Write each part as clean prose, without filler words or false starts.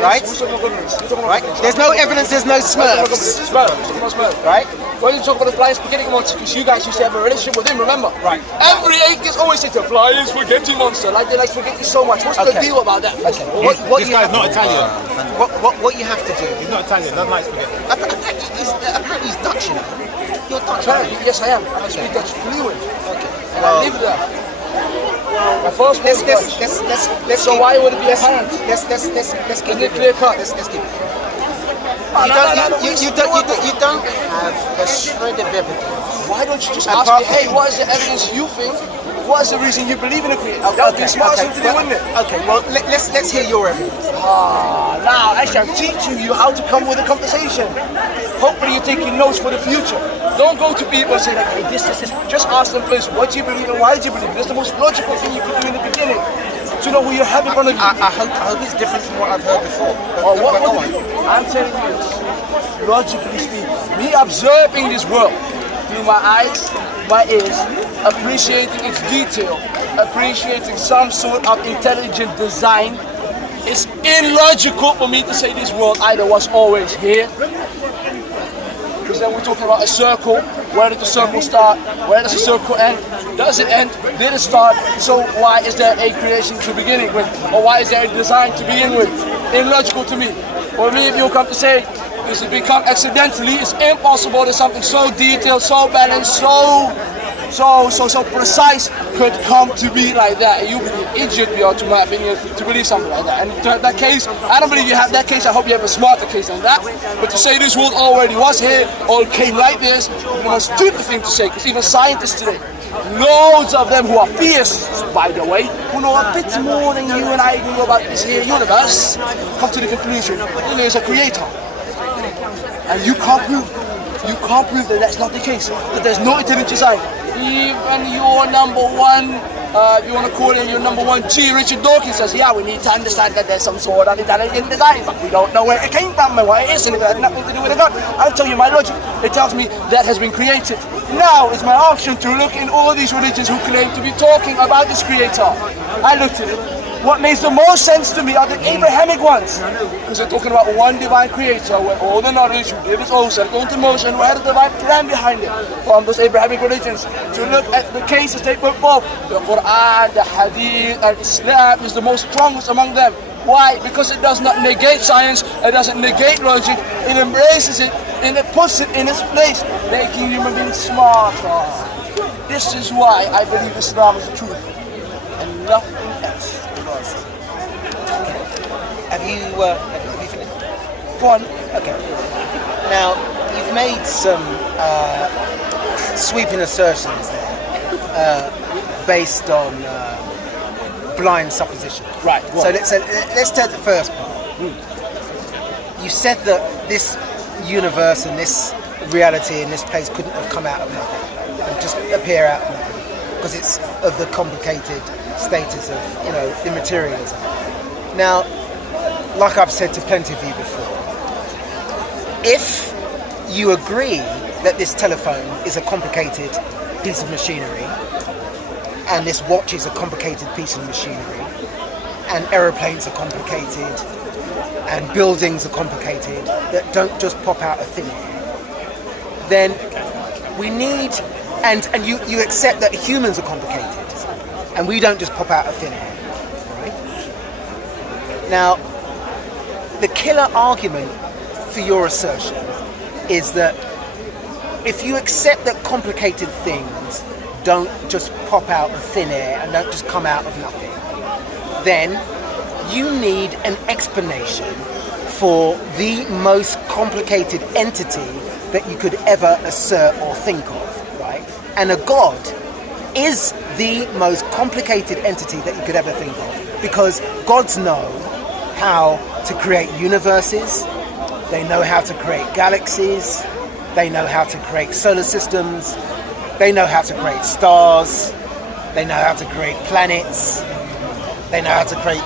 right? Right? There's no evidence, there's no Smurfs. Right? When you talk about the flying spaghetti monster, because you guys used to have a relationship with him, remember? Right. Every atheist always says the flying spaghetti monster. Like they like spaghetti so much. What's the deal about that? Okay. This guy's not Italian. What you have to do? He's not Italian. Doesn't like spaghetti. Apparently he's Dutch, you know. You're Dutch. Yes, I am. I speak Dutch fluent. Okay. And I live there. My first word is Dutch. So why would it be apparent? Let's keep it clear cut. Let's keep it. You don't have a shred of evidence. Why don't you just ask me, hey, what is the evidence you think? What is the reason you believe in a creator? That would be smart thing to do, wouldn't it? Okay, well, let's hear your evidence. Now I shall teach you how to come with a conversation. Hopefully you're taking notes for the future. Don't go to people and say like, hey, this. Just ask them first, what do you believe and why do you believe? That's the most logical thing you can do in the beginning. To know who you have in front of you. I hope it's different from what I've heard before. I'm telling you this, logically speaking, me observing this world through my eyes, my ears, appreciating its detail, appreciating some sort of intelligent design, it's illogical for me to say this world either was always here, because then we're talking about a circle. Where did the circle start? Where does the circle end? Does it end? Did it start? So why is there a creation to begin with? Or why is there a design to begin with? Illogical to me. For me, if you come to say this has become accidentally, it's impossible that something so detailed, so balanced, so precise could come to be like that. You'd be an idiot, to my opinion, to believe something like that. And in that case, I don't believe you have that case. I hope you have a smarter case than that. But to say this world already was here, or came like this, is the most stupid thing to say. Because even scientists today, loads of them who are theists, by the way, who know a bit more than you and I know about this here universe, come to the conclusion that there is a creator. And you can't prove that that's not the case, that there's no intelligent design. Even your number one, you want to call him your number one G, Richard Dawkins says, yeah, we need to understand that there's some sort of intelligent design, but we don't know where it came from and what it is, and it has nothing to do with God. I'll tell you my logic. It tells me that has been created. Now it's my option to look in all these religions who claim to be talking about this creator. I looked at it. What makes the most sense to me are the Abrahamic ones, because they're talking about one divine creator where all the knowledge who gave his own set into motion, who had a divine plan behind it. From those Abrahamic religions, to look at the cases they put forth, the Quran, the Hadith, and Islam is the most strongest among them. Why? Because it does not negate science, it doesn't negate logic, it embraces it, and it puts it in its place, making human beings smarter. This is why I believe Islam is the truth, and nothing else. Have you finished? Go on. Okay. Now, you've made some sweeping assertions there, based on blind supposition. Right. So let's take the first part. You said that this universe and this reality and this place couldn't have come out of nothing and just appear out of nothing because it's of the complicated status of, immaterialism. Now, like I've said to plenty of you before, if you agree that this telephone is a complicated piece of machinery, and this watch is a complicated piece of machinery, and aeroplanes are complicated, and buildings are complicated, that don't just pop out of thin air, then we need, and you accept that humans are complicated, and we don't just pop out of thin air, right? Now, the killer argument for your assertion is that if you accept that complicated things don't just pop out of thin air and don't just come out of nothing, then you need an explanation for the most complicated entity that you could ever assert or think of, right? And a god is the most complicated entity that you could ever think of, because gods know how to create universes, they know how to create galaxies, they know how to create solar systems, they know how to create stars, they know how to create planets, they know how to create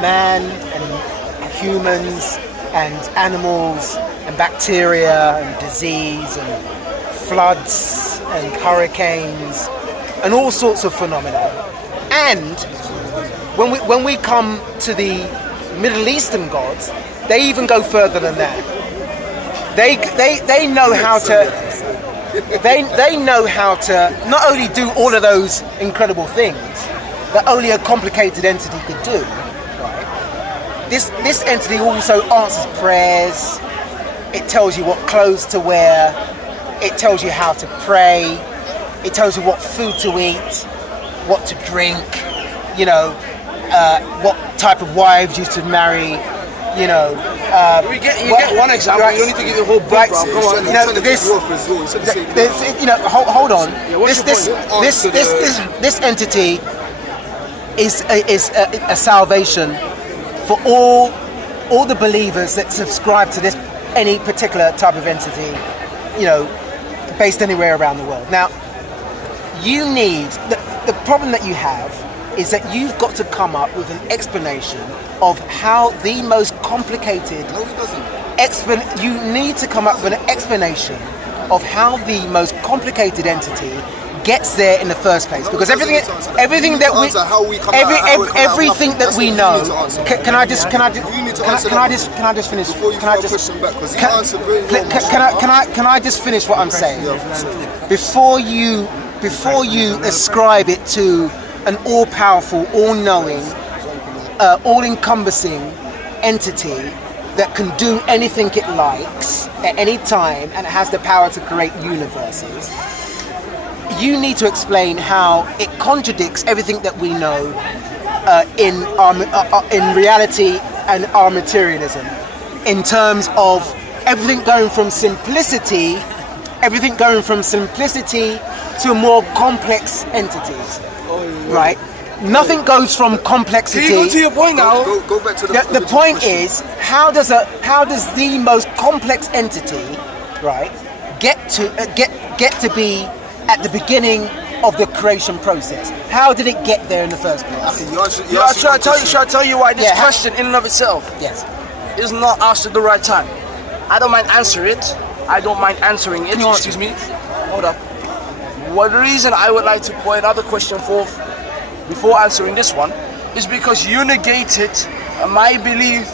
man and humans and animals and bacteria and disease and floods and hurricanes and all sorts of phenomena. And when we come to the Middle Eastern gods, they even go further than that. They know how to they know how to not only do all of those incredible things that only a complicated entity could do. Right? This entity also answers prayers. It tells you what clothes to wear. It tells you how to pray. It tells you what food to eat, what to drink. You know, what type of wives you should marry. You know, you get one example. Right, you don't need to give the whole book, right, bro. Come on. You know, hold on. Yeah, what's your point? This entity is a salvation for all the believers that subscribe to this any particular type of entity, you know, based anywhere around the world. Now, you need the problem that you have is that you've got to come up with an explanation of how the most complicated. No, he doesn't. You need to come up with an explanation of how the most complicated entity gets there in the first place, because everything that we know. Can I just finish? Can I just finish what I'm saying? Before you ascribe it to an all-powerful, all-knowing, all-encompassing entity that can do anything it likes at any time and it has the power to create universes, you need to explain how it contradicts everything that we know in reality and our materialism, in terms of everything going from simplicity to more complex entities. Right? Nothing goes from complexity. Can you go to your point now? Go back to The point is, how does the most complex entity, right, get to be at the beginning of the creation process? How did it get there in the first place? Should I tell you why this question in and of itself is not asked at the right time? I don't mind answering it. I don't mind answering it. Excuse me. Hold up. Well, the reason I would like to put another question forth before answering this one is because you negated my belief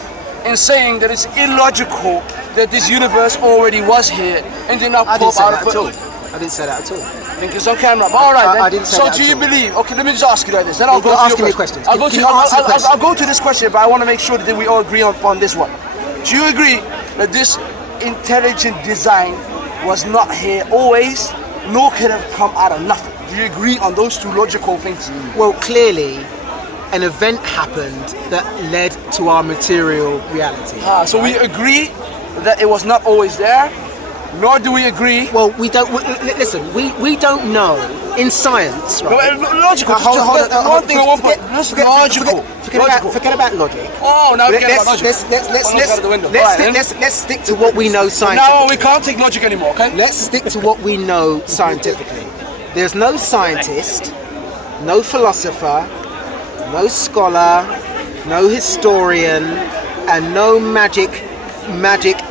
in saying that it's illogical that this universe already was here and did not pop out of it. I didn't say that at all. I think it's on camera. But all right, then. I didn't say that So do you at all. believe? Okay, let me just ask you like this. Then I'll go to your question. I'll I'll go to this question, but I want to make sure that we all agree on this one. Do you agree that this intelligent design was not here always, nor could have come out of nothing? Do you agree on those two logical things? Well, clearly, an event happened that led to our material reality. So we agree that it was not always there, nor do we agree. Well, we don't. Listen, we don't know in science. Right? No, logical. One thing at one point. Logical. Forget about logic. Oh, now forget about logic. Let's stick to what we know scientifically. No, we can't take logic anymore. Okay. Let's stick to what we know scientifically. There's no scientist, no philosopher, no scholar, no historian, and no magic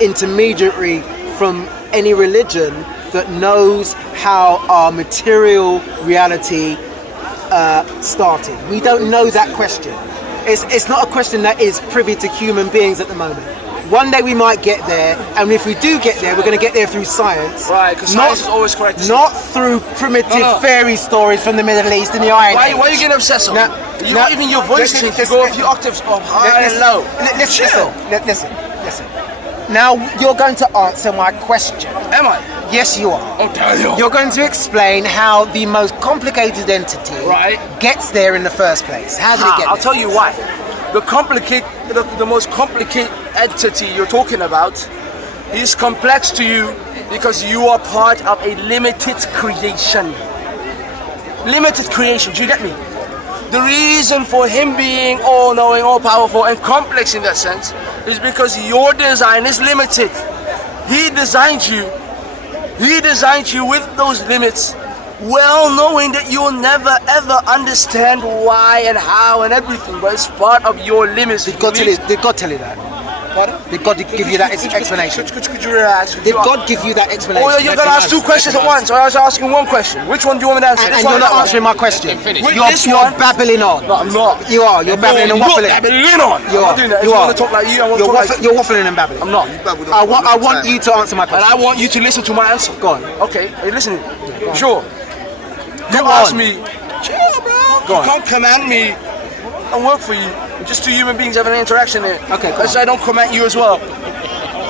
intermediary from any religion that knows how our material reality started. We don't know that question. It's not a question that is privy to human beings at the moment. One day we might get there, and if we do get there, we're going to get there through science. Right, because science is always correct. Not through primitive fairy stories from the Middle East and the Iron Age. Why are you getting obsessed on it? Not even your voice change. You go a few octaves up high and low. Listen. Now you're going to answer my question. Am I? Yes, you are. Oh, damn. You're going to explain how the most complicated entity gets there in the first place. How did it get there? I'll tell you why. The most complicated entity you're talking about is complex to you because you are part of a limited creation. Limited creation, do you get me? The reason for him being all-knowing, all-powerful, and complex in that sense is because your design is limited. He designed you with those limits, well knowing that you'll never ever understand why and how and everything, but it's part of your limits. Did God tell you that? Pardon? Did God give you that explanation? Could you relax? Did God give you that explanation? Oh, you're gonna ask two questions at once. I was asking one question. Which one do you want me to answer? And you're not answering my question. This You're one? babbling on. No, I'm not. You are. You're babbling and waffling. You're babbling on. You I'm are. not doing that. If You you are. want to talk like you, I want to talk like You're waffling and babbling. I'm not. I want you to answer my And question. I want you to listen to my answer. Go on. Okay, are you listening? Sure. Go You on. ask me, chill, bro. Go You on. can't command me and work for you. We're just two human beings having an interaction here. Okay, go Because on. I don't command you as well.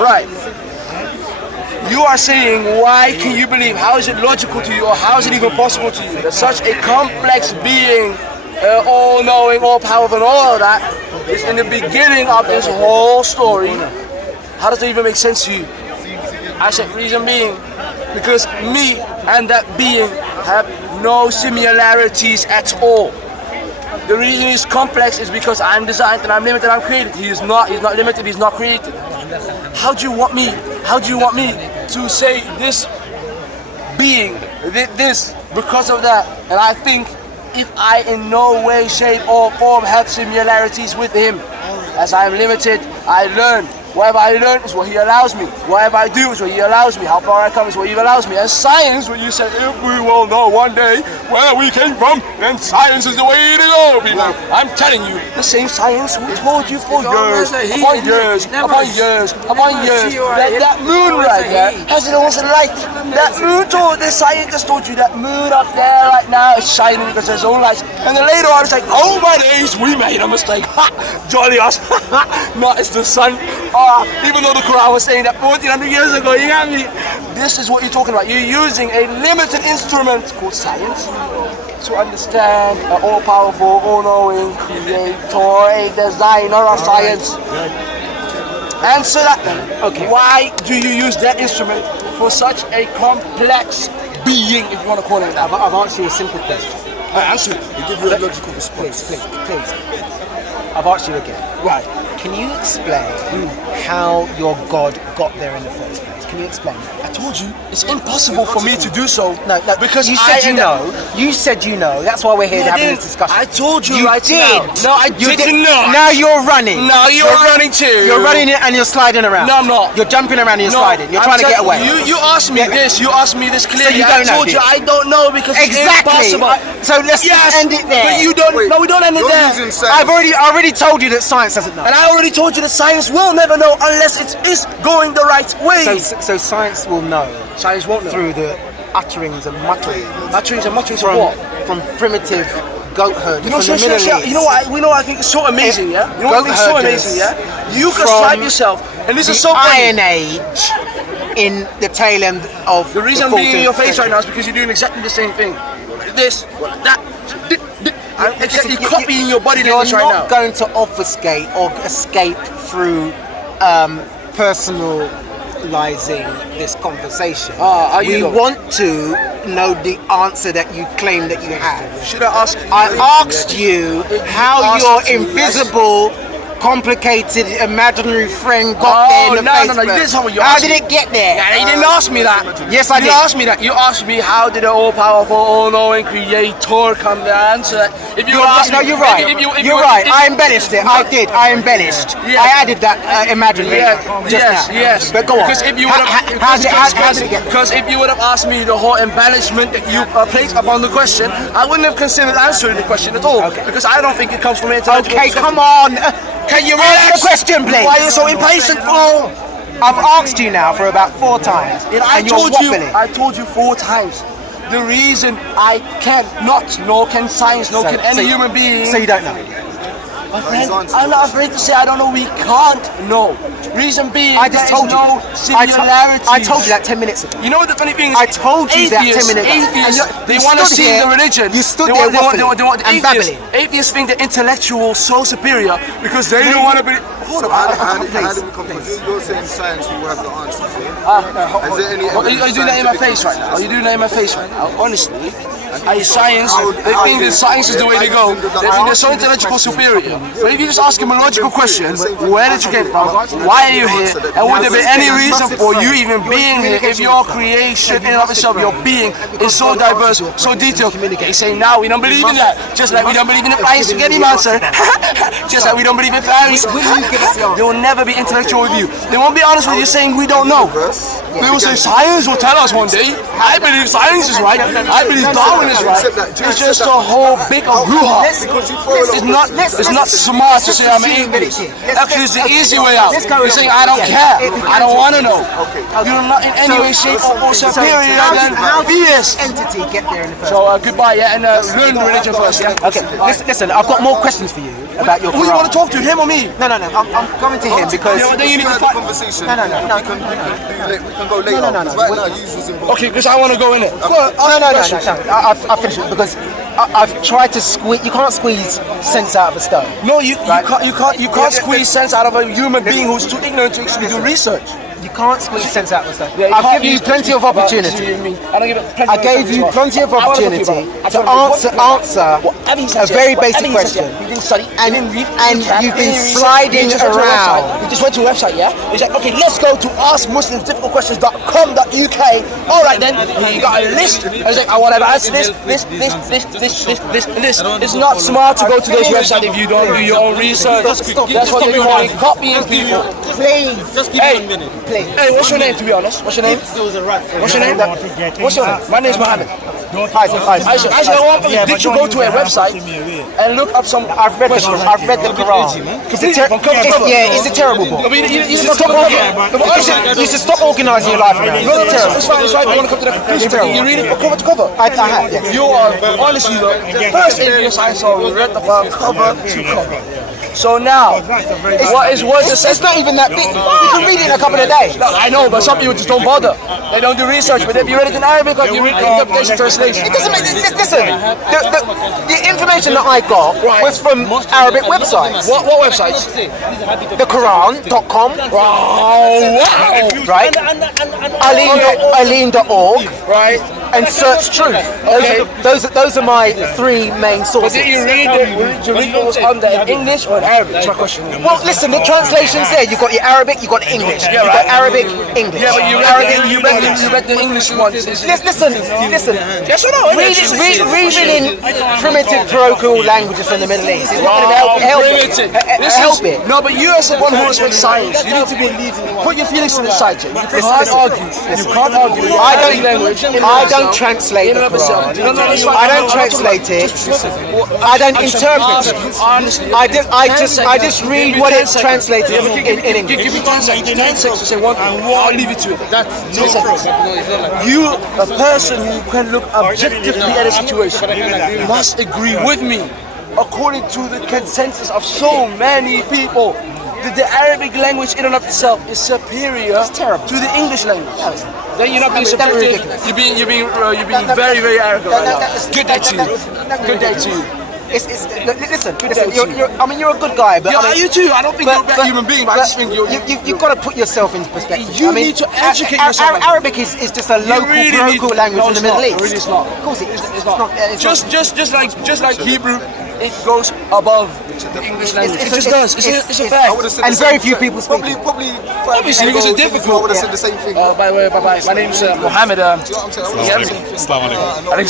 Right. You are saying, why can you believe? How is it logical to you, or how is it even possible to you that such a complex being, all-knowing, all-powerful, and all of that, is in the beginning of this whole story? How does it even make sense to you? I said, reason being, because me and that being have no similarities at all. The reason he's complex is because I'm designed and I'm limited, I'm created. He's not limited, he's not created. How do you want me to say this being, this, because of that? And I think if I in no way, shape or form have similarities with him, as I'm limited, I learn. Whatever I learn is what he allows me. Whatever I do is what he allows me. How far I come is what he allows me. And science, when you say, if we will know one day where we came from, then science is the way to go, people. I'm telling you, the same science we told you for years, upon years, upon years, upon years. That moon right there has its own light. That moon the scientist told you that moon up there right now is shining because there's own light. And then later on it's like, oh my days, we made a mistake. Ha! Jolly us. No, it's the sun. Even though the Quran was saying that 1400 years ago, you got me. This is what you're talking about. You're using a limited instrument called science to understand an all-powerful, all-knowing creator, a designer of science. Answer that then. Okay. Why do you use that instrument for such a complex being, if you want to call it that? I've answered you a simple question. Answer it. They give you a logical response. Please. I've asked you again. Right. Can you explain how your God got there in the first place? Can you explain that? I told you, it's impossible for me to do so. No, because you said you know. You said you know. That's why we're here No, I having didn't. this discussion. I told you, You right did. now. No, I did not. Now you're running. Now you're running too. You're running and you're sliding around. No, I'm not. You're jumping around and you're sliding. You're trying to get away. You asked me this. You asked me this clearly. you don't I told know, you do you? I don't know because Exactly. it's impossible. So let's just end it there. But you don't. No, we don't end it You're there. using science. I already told you that science doesn't know. And I already told you that science will never know unless it is going the right way. So science will know Science won't know. through the utterings and mutterings Mutterings and mutterings of from what? from primitive goat herd You know, from the Middle East. you know what? I think it's so amazing, yeah. You know what I think is so Goat amazing, yeah. You can from slide yourself, and this the is so funny. Iron Age in the tail end of The reason I'm the being in your 14th face right century. now is because you're doing exactly the same thing. This, that, I'm exactly copying your body language right You're now. not going to obfuscate or escape through personalizing this conversation. Are you We though? want to know the answer that you claim that you have. Should I ask? I asked you how asked your me, invisible, complicated, imaginary friend got there in the no, first no, no, place. you did tell me you How asked did me. it get there? Yeah, you didn't ask me that. Yes, I You did. asked me that. You asked me how did the all-powerful, all-knowing creator come to answer that. If you asked No, me, you're right. You're right. I embellished it. I did. I embellished. Yeah. I added that imaginary just now. Yes. But go on. Because if you would have, How did it get there? because if you would have asked me the whole embellishment that you placed upon the question, I wouldn't have considered answering the question at all. Okay. Because I don't think it comes from an intellectual Okay, perspective. come on. Can you Answer relax? the question, please. Why are you so impatient, fool? I've asked you now for about 4 times, and you're waffling. I told you 4 times. The reason I cannot, nor can science, nor can any human being. So you don't know. My friend, I'm not afraid to say I don't know. We can't know. Reason being, I just told you. no similarities. I told you that 10 minutes ago. You know what the funny thing is? I told you that 10 minutes ago. Atheists, And they you want to stood see here- the religion. you stood They there want- they waffling want and atheists. babbling. Atheists think the intellectual so superior because they don't want to be. Hold on, How do we come? Because you're saying science will have the answers. Yeah? Is there any Are you doing that in my scientific face right now? Are you doing that in my face right now? Honestly, Science, they think that science is the way to go. They think they're so intellectual superior. But if you just ask them a logical question, where did you get it from? Why are you here? And would there be any reason for you even being here if your creation in and of itself, your being, is so diverse, so detailed? They say now we don't believe in that. Just like we don't believe in the flying spaghetti monster. Just like we don't believe in fairies. They will never be intellectual with you. They won't be honest with you saying we don't know. They will say science will tell us one day. I believe science is right. I believe Darwin is right. It's just a whole big hoo-ha. It's not smart to say I'm an atheist. Actually, it's the easy way out. You're saying I don't care. I don't want to know. You're not in any way, shape, or superior than theists. Entity get there in the first So goodbye, yeah, and learn the religion first, yeah. Okay, listen, I've got more questions for you about your Quran. Who you want to talk to, him or me? No, I'm coming to him because... You know, then you need to the fight. conversation. No. We can go later. No. Right now, you was involved. Okay, because I want to go in it. No. I'll finish it because I've tried to squeeze. You can't squeeze sense out of a stone. No, you can't squeeze sense out of a human being who's too ignorant to actually do research. You can't squeeze sense out of a stone. Yeah, I've given you plenty of opportunity. I gave you plenty of opportunity to answer a very basic question. You didn't study. And you've been sliding around. You just went to a website, yeah? It's like, okay, let's go to askmuslimsdifficultquestions.com.uk. All right then, you got a list. And it's like, I want to answer this. It's not smart to go to those websites if you don't do your own research. That's what they're calling copying people. Please. Just give me a minute. Please. Hey, what's your name, to be honest? What's your name? What's your name? What's your name? My name's Mohamed. Hi. Did you go to a website and look up some I've read the Quran. It's a terrible book. You should stop organising your life around it. It's fine. I want to come to the conclusion. You read it cover to cover. I have, yes. You are honestly the first atheist I saw who read the Quran cover to cover. So now, it's not even that big. You can read it in a couple of days. No, I know, but some people just don't bother. They don't do research. But if you read it in Arabic, or you read the interpretation translation. It doesn't make. Listen, the information that I got was from Arabic websites. What websites? TheQuran.com. Oh, wow! Right. Aleen.org. Right. And Search Truth. Those are my three main sources. But did you read what was under in English or in Arabic? That's my question. Well, listen, the translation's there. You've got your Arabic, you've got English. Yeah, you've got Arabic, English. Yeah, but you read the English ones. Listen. Yes or no? Reading primitive parochial languages from the Middle East is not going to help it. No, but you as one who respects science, you need to put your feelings to the side. You can't argue. You can't argue. I don't translate the Quran. I don't translate it. I don't interpret it. I just read what it translates in English. Give me 10 seconds to say one thing. I'll leave it to it. That's 10 seconds. You, a person who can look objectively at a situation, must agree with me, according to the consensus of so many people, that the Arabic language in and of itself is superior to the English language. Then you're not being subjective. You're being very, very arrogant right now. Good day to you. Good day to you. Listen. You're a good guy, but you too. I don't think you're a bad human being, but I just think you've got to put yourself into perspective. You need to educate yourself. Arabic is just a local language in the Middle East. Really, it's not. Of course, it's not. Just like Hebrew, it goes above the English language. It just does. It's a fact. And very few people speak. Probably obviously because it's difficult. I would have said the same thing. By the way, bye-bye. My name's Mohamed. Do you know what I'm saying? Assalamu alaikum. I think